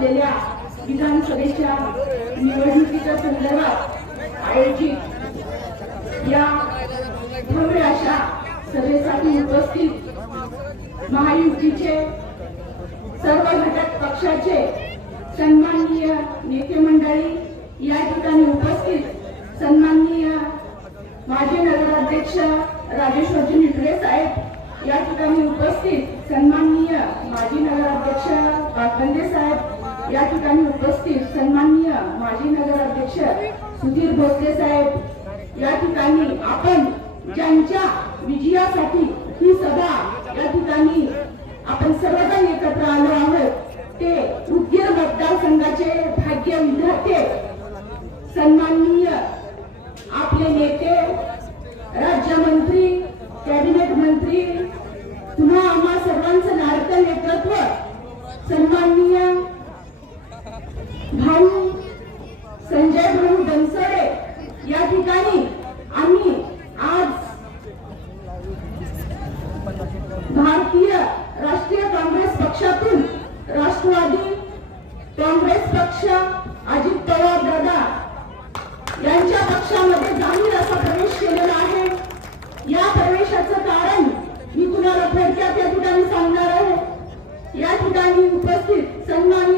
असलेल्या विधानसभेच्या निवडणुकीच्या संदर्भात आयोजित या भव्य अशा सभेसाठी उपस्थित महायुतीचे सर्व घटक पक्षाचे सन्माननीय नेते मंडळी या ठिकाणी उपस्थित सन्माननीय माजी नगराध्यक्ष राजेश्वरजी निटरे साहेब या ठिकाणी उपस्थित सन्माननीय माजी नगराध्यक्ष बागबंदे साहेब या ठिकाणी उपस्थित सन्माननीय माजी नगराध्यक्ष सुधीर भोसले साहेब. या ठिकाणी आपण ज्यांच्या विजयासाठी ही सभा या ठिकाणी आपण सर्वजण एकत्र आलो आहोत ते उद्गीर मतदारसंघाचे भाग्य विधाते सन्माननीय उपस्थित सन्मान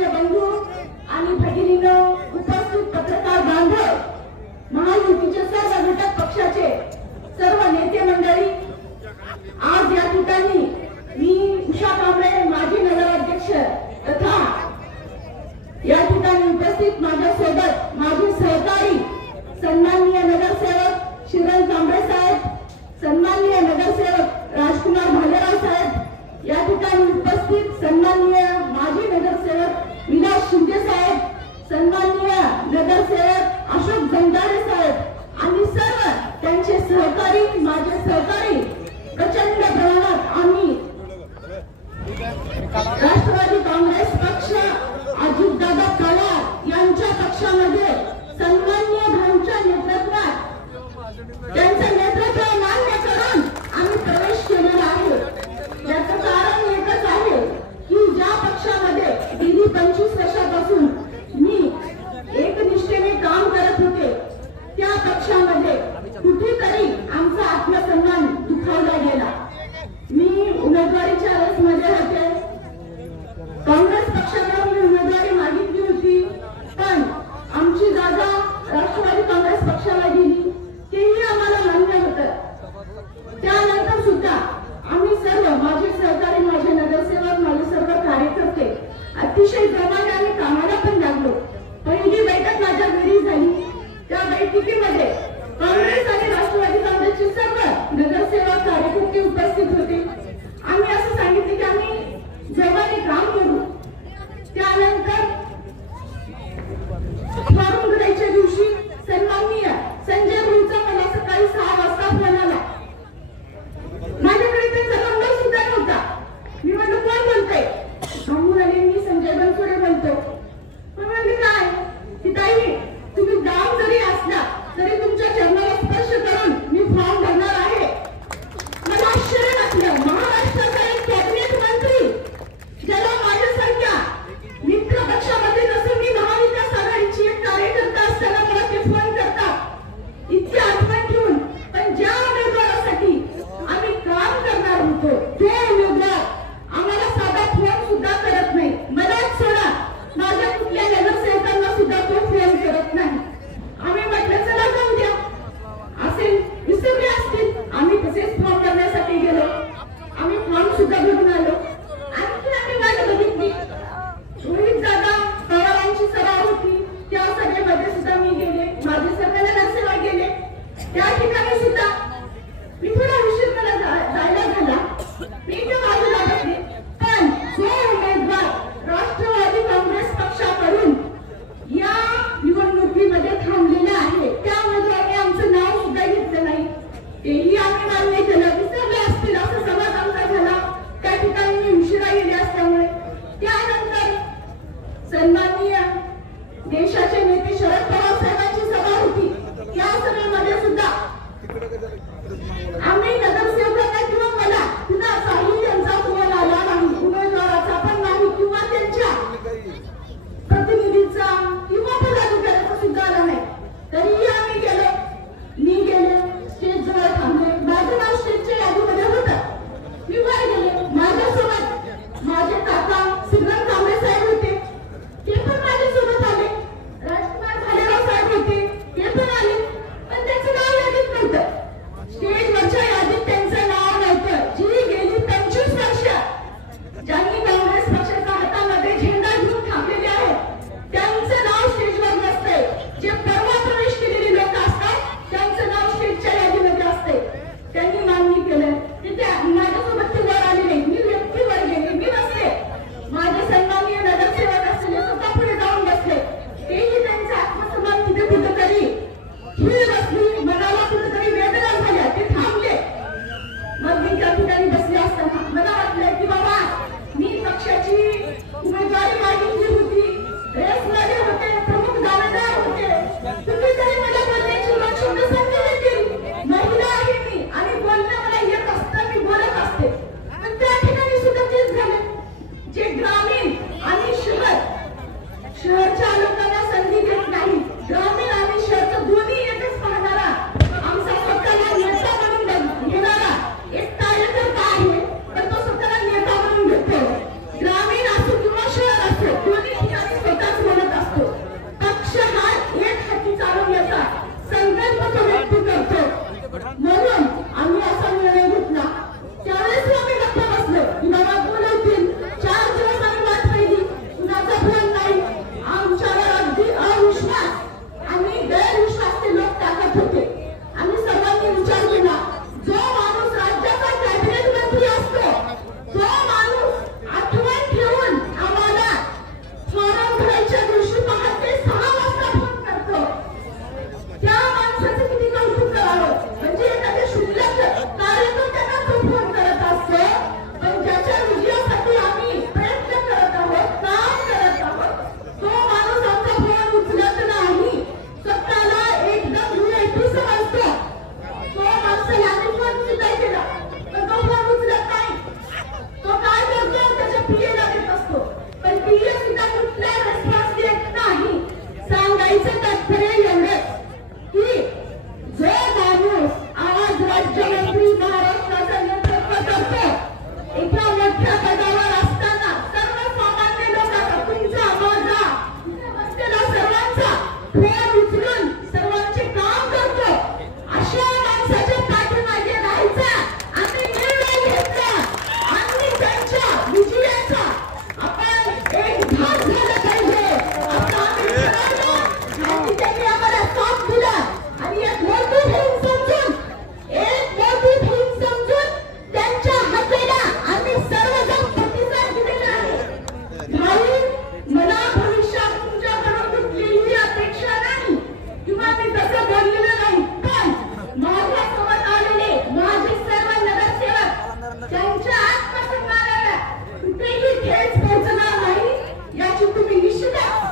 Shut up!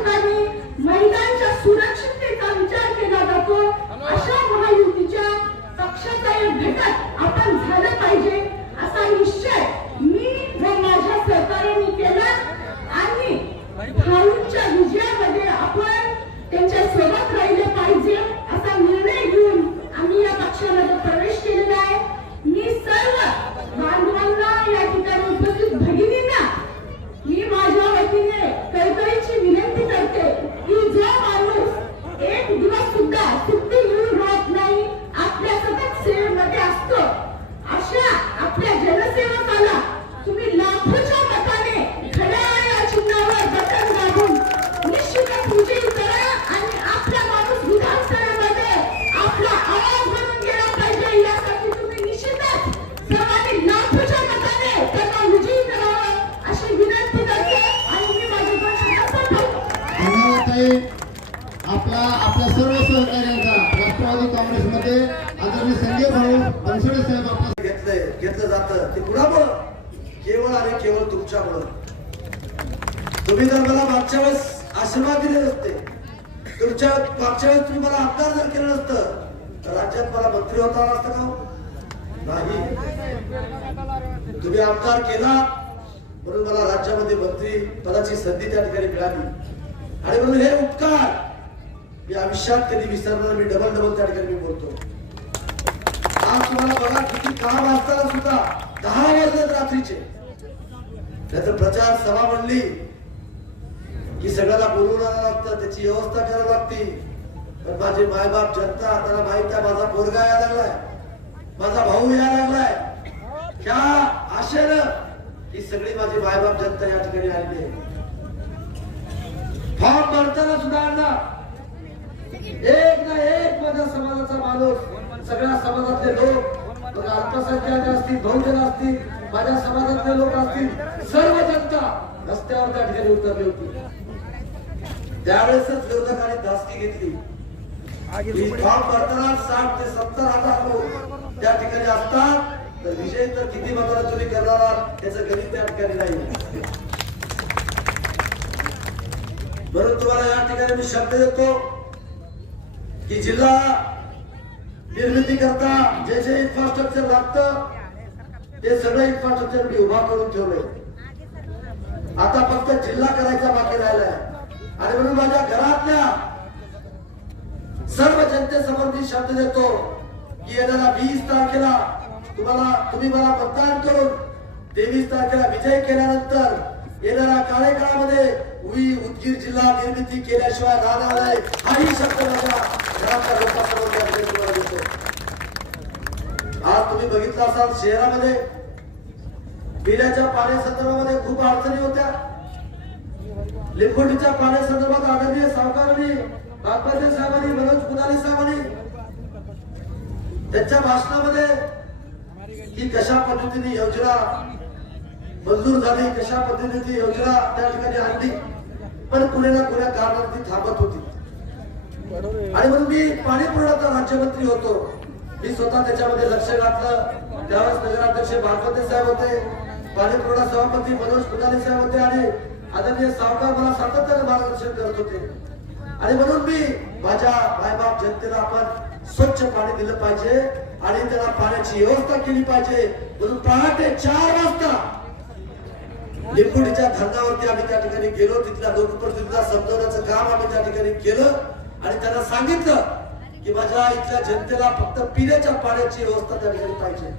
ठिकाणी महिलांच्या सुरक्षिततेचा विचार केला जातो. अशा महायुतीच्या पक्षाचा एक घटक आपण झालं पाहिजे असा निश्चय मी व माझ्या सरकारने केला आणि भाऊंच्या केला म्हणून मला राज्यामध्ये मंत्री पदाची संधी त्या ठिकाणी मिळाली. आणि म्हणून हे उपकार मी आयुष्यात कधी विसरणार मी डबल डबल त्या ठिकाणी मी बोलतो. आज तुम्हाला बघा किती काम असताना सुद्धा दहा वाजलेत रात्रीचे. नाहीतर प्रचार सभा म्हणली की सगळ्याला बोलवून आणावं लागतं त्याची व्यवस्था करावी लागते. पण माझे मायबाप जनता त्याला माहीत आहे माझा पोरगा यायला लागलाय माझा भाऊ यायला लागलाय. आशेनं ही सगळी माझी मायबाप जनता या ठिकाणी आलेली आहे. फॉर्म भरताना सुद्धा अण्णा एक ना एक माझ्या समाजाचा माणूस सगळ्या समाजातले लोक मग अल्पसंख्याक असतील बहुजन असतील माझ्या समाजातले लोक असतील सर्व जनता रस्त्यावर त्या ठिकाणी उतरली होती. त्यावेळेसच विरोधकांनी दासकी घेतली. फॉर्म भरताना साठ ते सत्तर हजार लोक त्या ठिकाणी असतात. तर विजय तर किती मताला तुम्ही करणार आहात त्याचं गणित त्या ठिकाणी नाही. म्हणून तुम्हाला या ठिकाणी मी शब्द देतो की जिल्हा निर्मिती करता जे जे इन्फ्रास्ट्रक्चर लागतं ते सगळं इन्फ्रास्ट्रक्चर मी उभा करून ठेवलंय. आता फक्त जिल्हा करायचा बाकी राहिलाय. आणि म्हणून माझ्या घरातल्या सर्व जनतेसमोर मी शब्द देतो की येणाऱ्या वीस तारखेला तुम्हाला तुम्ही मला मतदान करून तेवीस तारखेला विजय केल्यानंतर येणाऱ्या कार्यकाळामध्ये उई उदगीर जिल्हा निर्मिती केल्याशिवाय राहणार नाही हाही शब्द माझ्या लोकांसमोर आज तुम्ही बघितलं असाल शहरामध्ये पिण्याच्या पाण्यासंदर्भामध्ये खूप अडचणी होत्या. लिंबोटीच्या पाण्यासंदर्भात आदरणीय सावकारांनी बागपाटे साहेबांनी मनोज कुनाले साहेबांनी त्यांच्या भाषणामध्ये की कशा पद्धतीने योजना मंजूर झाली कशा पद्धतीने ती योजना त्या ठिकाणी आणली. पण कुणी ना कुण्या कारणाने ती थांबत होती. आणि म्हणून मी पाणी पुरवठा राज्यमंत्री होतो. मी स्वतः त्याच्यामध्ये लक्ष घातलं. त्यावेळेस नगराध्यक्ष बागवते साहेब होते पाणी पुरवठा सभापती मनोज कुदाले साहेब होते आणि आदरणीय सावकार मला सातत्याने मार्गदर्शन करत होते. आणि म्हणून मी माझ्या मायबाप जनतेला आपण स्वच्छ पाणी दिलं पाहिजे. आणि त्याला पाण्याची व्यवस्था केली पाहिजे. म्हणून पहाटे चार वाजता लिंबुडीच्या धरणावरती आम्ही त्या ठिकाणी गेलो. तिथल्या दोन परिस्थितीला समजवण्याचं काम आम्ही त्या ठिकाणी केलं. आणि त्यांना सांगितलं की माझ्या इथल्या जनतेला फक्त पिण्याच्या पाण्याची व्यवस्था त्या ठिकाणी पाहिजे.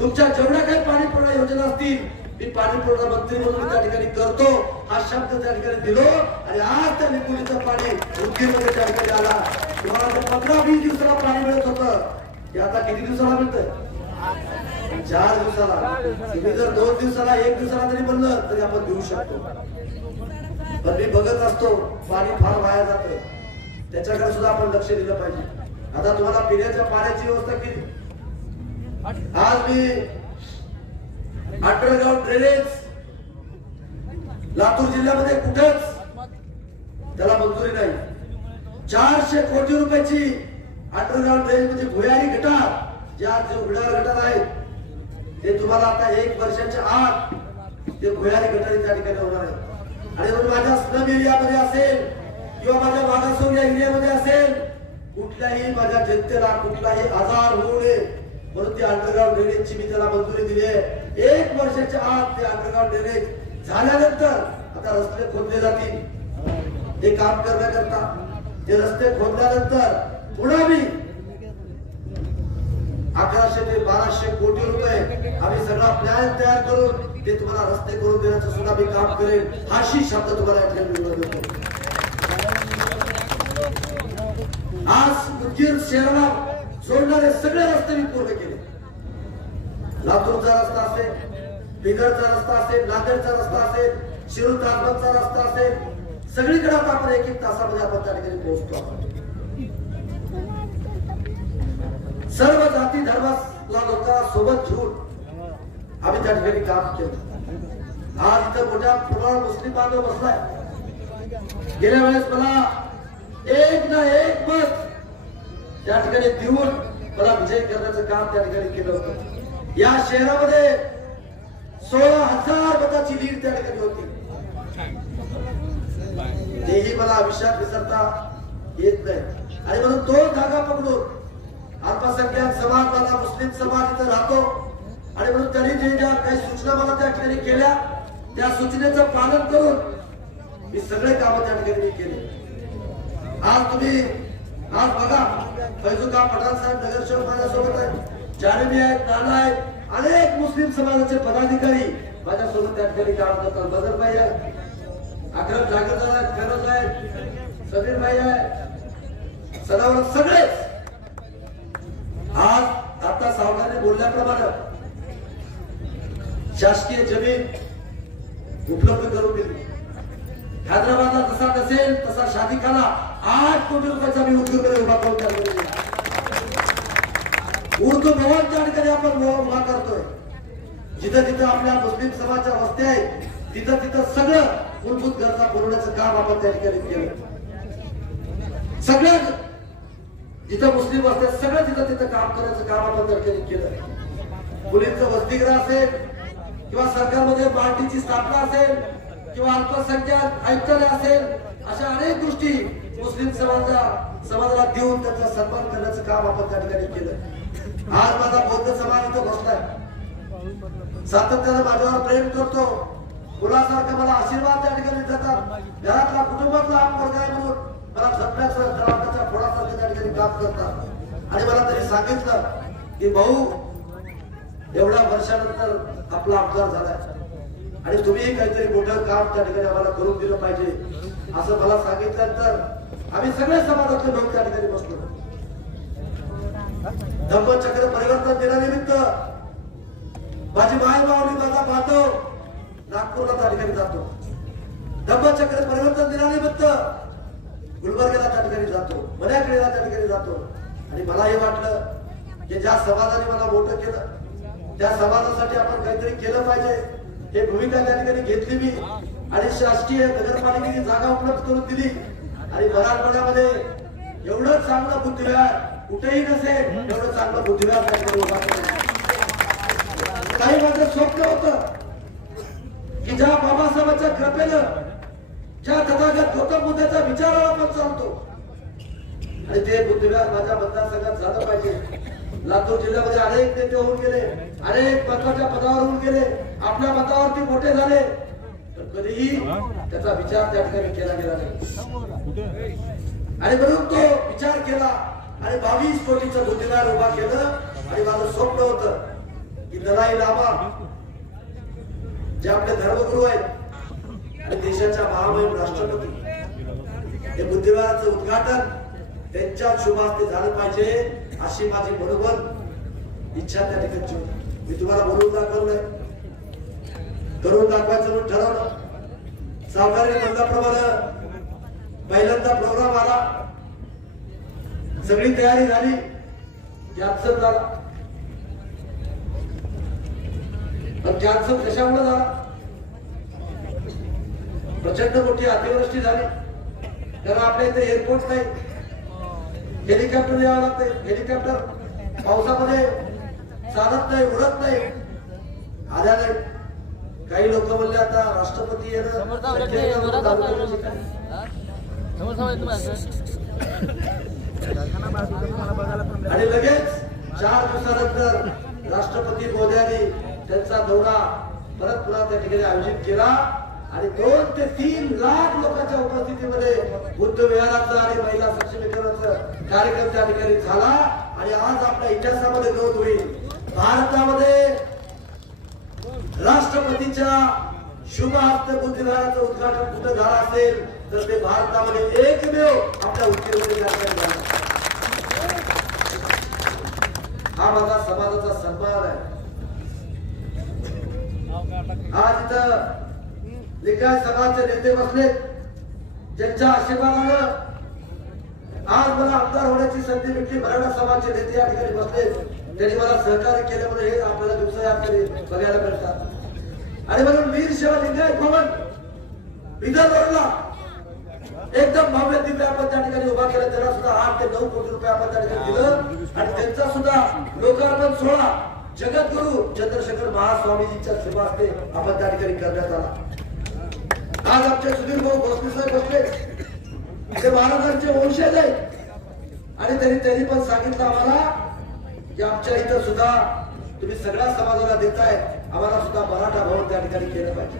तुमच्या जेवढ्या काही पाणी पुरवठा योजना असतील मी पाणी पुरवठा मंत्री म्हणून त्या ठिकाणी करतो. हा शब्द त्या ठिकाणी दिलो. आणि आज त्या लिंबुडीचं पाणी उद्गीरमध्ये त्या ठिकाणी आला. तुम्हाला पंधरा वीस दिवसाला पाणी मिळत होतं. ते आता किती दिवसाला मिळतं चार दिवसाला. तुम्ही जर दोन दिवसाला एक दिवसाला तरी बनलं तरी आपण देऊ शकतो. पण मी बघत असतो पाणी फार वाया जात त्याच्याकडे सुद्धा आपण लक्ष दिलं पाहिजे. आता तुम्हाला पिण्याच्या पाण्याची व्यवस्था केली. आज मी अंडरग्राऊंड ड्रेनेज लातूर जिल्ह्यामध्ये कुठेच त्याला मंजुरी नाही. चारशे कोटी रुपयाची अंडरग्राउंड ड्रेनेज म्हणजे भुयारी गटार ज्या जे उघड्यावर गटार आहेत ते तुम्हाला आता एक वर्षाच्या आत ते भुयारी गटारी त्या ठिकाणी होणार आहे आणि म्हणून माझ्या स्लम एरियामध्ये असेल किंवा माझ्या वागासोर या एरियामध्ये असेल कुठल्याही माझ्या जनतेला कुठलाही आजार होऊ नये. म्हणून ते अंडरग्राऊंड ड्रेनेजची मी त्याला मंजुरी दिली आहे. एक वर्षाच्या आत ते अंडरग्राऊंड ड्रेनेज झाल्यानंतर आता रस्ते खोदले जातील. ते काम करण्याकरता ते रस्ते खोदल्यानंतर पुन्हा अकराशे ते बाराशे कोटी रुपये आम्ही सगळा प्लॅन तयार करून ते तुम्हाला रस्ते करून देण्याचं सुद्धा मी काम करेन हाशी शब्द तुम्हाला या ठिकाणी देतो. आज उज्जैन शहराला सोडणारे सगळे रस्ते मी पूर्ण केले. लातूरचा रस्ता असेल बिदरचा रस्ता असेल नांदेडचा रस्ता असेल शिरूर तासगावचा रस्ता असेल सगळीकडे आता आपण एक एक तासामध्ये आपण त्या ठिकाणी पोहोचतो आपण. सर्व जाती धर्माला लोकांना सोबत घेऊन आम्ही त्या ठिकाणी काम केलं. आज इथं मोठ्या प्रमाणात मुस्लिम बांधव बसलाय. गेल्या वेळेस मला एक ना एक बस त्या ठिकाणी देऊन मला विजय करण्याचं काम त्या ठिकाणी केलं होतं. या शहरामध्ये सोळा हजार मताची लीड त्या ठिकाणी होती. तेही मला आयुष्यात विसरता येत नाही. आणि म्हणून तो धागा पकडून अल्पसंख्याक समाज मुस्लिम समाज इथं राहतो. आणि म्हणून त्यांनी जे ज्या काही सूचना मला त्या ठिकाणी केल्या त्या सूचनेचं पालन करून मी सगळे काम त्या ठिकाणी केले. आज तुम्ही आज बघा फैजुका पठाण साहेब नगरसेवक माझ्यासोबत आहेत जानवी आहेत नाना आहेत अनेक मुस्लिम समाजाचे पदाधिकारी माझ्यासोबत त्या ठिकाणी काम करतात. बदर भाई आहे अक्रम जागरदार आहेत खरंच आहेत समीर भाई आहे सदावर सगळेच आज आता सावकारांनी बोलल्याप्रमाणे शासकीय जमीन उपलब्ध करून दिली. हैदराबादला जसा नसेल तसा शादिकाला आठ कोटी रुपयाचा मी उद्योगकडे उभा करून त्या उर्दू भवन त्या ठिकाणी आपण उभा करतोय जिथं जिथं आपल्या मुस्लिम समाजाच्या वस्त्या आहेत तिथं तिथं सगळं मूलभूत गरजा पुरवण्याचं काम आपण त्या ठिकाणी केलं सगळ्या जिथं मुस्लिम असतात सगळं तिथं तिथं काम करायचं काम आपण त्या केलं. मुलींचं वसतिगृह असेल किंवा सरकारमध्ये पार्टीची स्थापना असेल किंवा अल्पसंख्याक आयुक्तालय असेल अशा अनेक गोष्टी मुस्लिम समाजा समाजाला देऊन त्यांचा सन्मान करण्याचं काम आपण त्या ठिकाणी केलं. आज माझा बौद्ध समाज इथं बसलाय. सातत्यानं माझ्यावर प्रेम करतो. मुलासारखं मला आशीर्वाद त्या ठिकाणी देतात. घरातला कुटुंबातला आम वर्ग आहे म्हणून मला जपण्याचा थोडासा काम करतात आणि मला तरी सांगितलं की भाऊ एवढ्या वर्षानंतर आपला आमदार झालाय. आणि तुम्ही काहीतरी मोठं काम त्या ठिकाणी आम्हाला करून दिलं पाहिजे. असं मला सांगितल्यानंतर आम्ही सगळे समाजातले लोक त्या ठिकाणी बसलो. धम्मचक्र परिवर्तन दिनानिमित्त माझी माय माऊली माझा बांधव नागपूरला त्या ठिकाणी जातो. धम्मचक्र परिवर्तन दिनानिमित्त गुलबर्गेला त्या ठिकाणी जातो मन्याकडेला त्या ठिकाणी जातो. आणि मला हे वाटलं की ज्या समाजाने मला मोठं केलं त्या समाजासाठी आपण काहीतरी केलं पाहिजे. हे भूमिका त्या ठिकाणी घेतली मी. आणि शासकीय नगरपालिकेची जागा उपलब्ध करून दिली. आणि मराठवाड्यामध्ये एवढं चांगलं बुद्धिविहार कुठेही नसेल एवढं चांगलं बुद्धिविहार त्या ठिकाणी उभा काही माझं स्वप्न होत की ज्या बाबासाहेबांच्या कृपेनं ज्या तथागत गौतम बुद्धाच्या विचारावर आपण चालतो. आणि ते बुद्धिविहार माझ्या मतदारसंघात झालं पाहिजे. लातूर जिल्ह्यामध्ये अनेक नेते होऊन गेले अनेक महत्त्वाच्या पदावर होऊन गेले. आपल्या मतावरती मोठे झाले. तर कधीही त्याचा विचार त्या ठिकाणी केला गेला नाही. आणि म्हणून तो विचार केला आणि बावीस कोटीचं बुद्धिविहार उभा केलं आणि माझं स्वप्न होत की दलाई लामा जे आपले धर्मगुरू आहेत आणि देशाच्या महामहिम राष्ट्रपती हे बुद्धिबळाचं उद्घाटन त्यांच्या शुभास्ते झालं पाहिजे अशी माझी बरोबर इच्छा त्या ठिकाणची होती. मी तुम्हाला बोलून दाखवलंय. करून दाखवायचं म्हणून ठरवलं. सावकारी म्हणल्याप्रमाणे पहिल्यांदा प्रोग्राम आला. सगळी तयारी झाली. कॅन्सल झाला. पण कॅन्सल कशामुळे झाला? प्रचंड मोठी अतिवृष्टी झाली. कारण आपल्या इथे एअरपोर्ट नाही. हेलिकॉप्टर यावं लागतंय. हेलिकॉप्टर पावसामध्ये चालत नाही उडत नाही. आल्या नाही. काही लोक म्हणले आता राष्ट्रपती. आणि लगेच चार दिवसानंतर राष्ट्रपती मोदयांनी त्यांचा दौरा परत पुन्हा त्या ठिकाणी आयोजित केला. आणि दोन ते तीन लाख लोकांच्या उपस्थितीमध्ये बुद्ध विहाराचं आणि महिला सक्षमीकरणाचं कार्यक्रम त्या ठिकाणी झाला. आणि आज आपल्या इतिहासामध्ये नोंद होईल. भारतामध्ये राष्ट्रपतीच्या शुभ हस्त बुद्धिविहाराचं उद्घाटन कुठं झालं असेल तर ते भारतामध्ये एकमेव आपल्या उत्तीर्णमध्ये हा माझा समाजाचा सन्मान आहे. आज इथं काय समाजचे नेते बसले। ज्यांच्या आशीर्वादानं आज मला आमदार होण्याची संधी भेटली. मराठा समाजचे नेते या ठिकाणी बसले. त्यांनी मला सहकार्य केल्यामुळे हे आपल्याला दिवस बघायला मिळतात. आणि म्हणून वीर सेवा लिंगायत भवन विदर रोडला एकदम भव्य दिव्य आपण त्या ठिकाणी उभा केला. त्याला सुद्धा आठ ते नऊ कोटी रुपये आपण त्या ठिकाणी दिलं. आणि त्यांचा सुद्धा लोकार्पण सोहळा जगद्गुरु चंद्रशेखर महास्वामीजींच्या सेवा असते आपण त्या ठिकाणी करण्यात आला. आज आमचे सुधीर भाऊ भोसले साहेब बसले. ते महाराजांचे वंशज आहेत. आणि त्यांनी त्यांनी पण सांगितलं आम्हाला की आमच्या इथं सुद्धा तुम्ही सगळ्या समाजाला देताय. आम्हाला सुद्धा मराठा भवन त्या ठिकाणी केलं पाहिजे.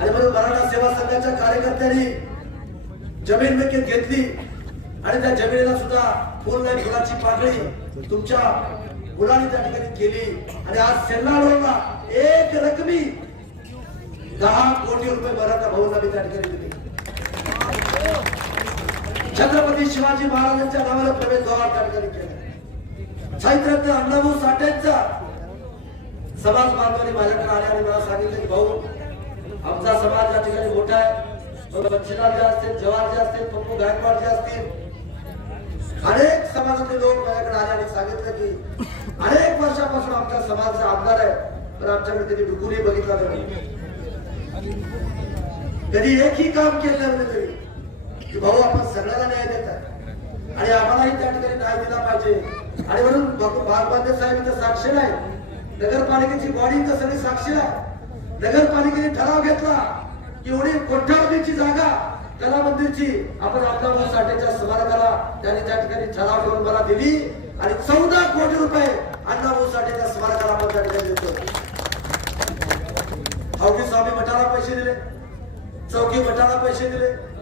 आणि म्हणून मराठा सेवा संघाच्या कार्यकर्त्यांनी जमीन विकत घेतली. आणि त्या जमिनीला सुद्धा फुल नाही फुलाची पाकळी तुमच्या मुलांनी त्या ठिकाणी केली. आणि आज सेल्ला एक रकमी दहा कोटी रुपये मराठा भवनला मी त्या ठिकाणी दिले. छत्रपती शिवाजी महाराजांच्या नावाला प्रवेश द्वार त्या ठिकाणी केला. साहित्यातल्या अण्णाभाऊ साठ्यांचा समाज बांधवाने माझ्याकडे आले आणि मला सांगितलं की भाऊ आमचा समाज या ठिकाणी मोठा आहे. मग बच्चीलाल जे असतील जवाहर जे असतील पप्पू गायकवाड जे असतील अनेक समाजातले लोक माझ्याकडे आले आणि सांगितलं की अनेक वर्षापासून आमच्या समाजचा आमदार आहे पण आमच्याकडे त्यांनी डुकुरी बघितला नाही. कधी एकही काम केलं नाही तरी. की भाऊ आपण सगळ्याला न्याय देतात. आणि आम्हालाही त्या ठिकाणी न्याय दिला पाहिजे. आणि म्हणून भागवंत साहेब इथं साक्षर आहे नगरपालिकेची बॉडी इथं सगळी साक्षीला नगरपालिकेने ठराव घेतला की एवढी कोट्यावधीची जागा कला मंदिरची आपण आपल्या साठेच्या स्मारकाला त्याने त्या ठिकाणी ठराव घेऊन मला दिली. आणि चौदा कोटी रुपये अण्णाभाऊ साठेच्या स्मारकाला आपण त्या अवघी स्वामी मठाला पैसे दिले. चौकी मठाला पैसे दिले.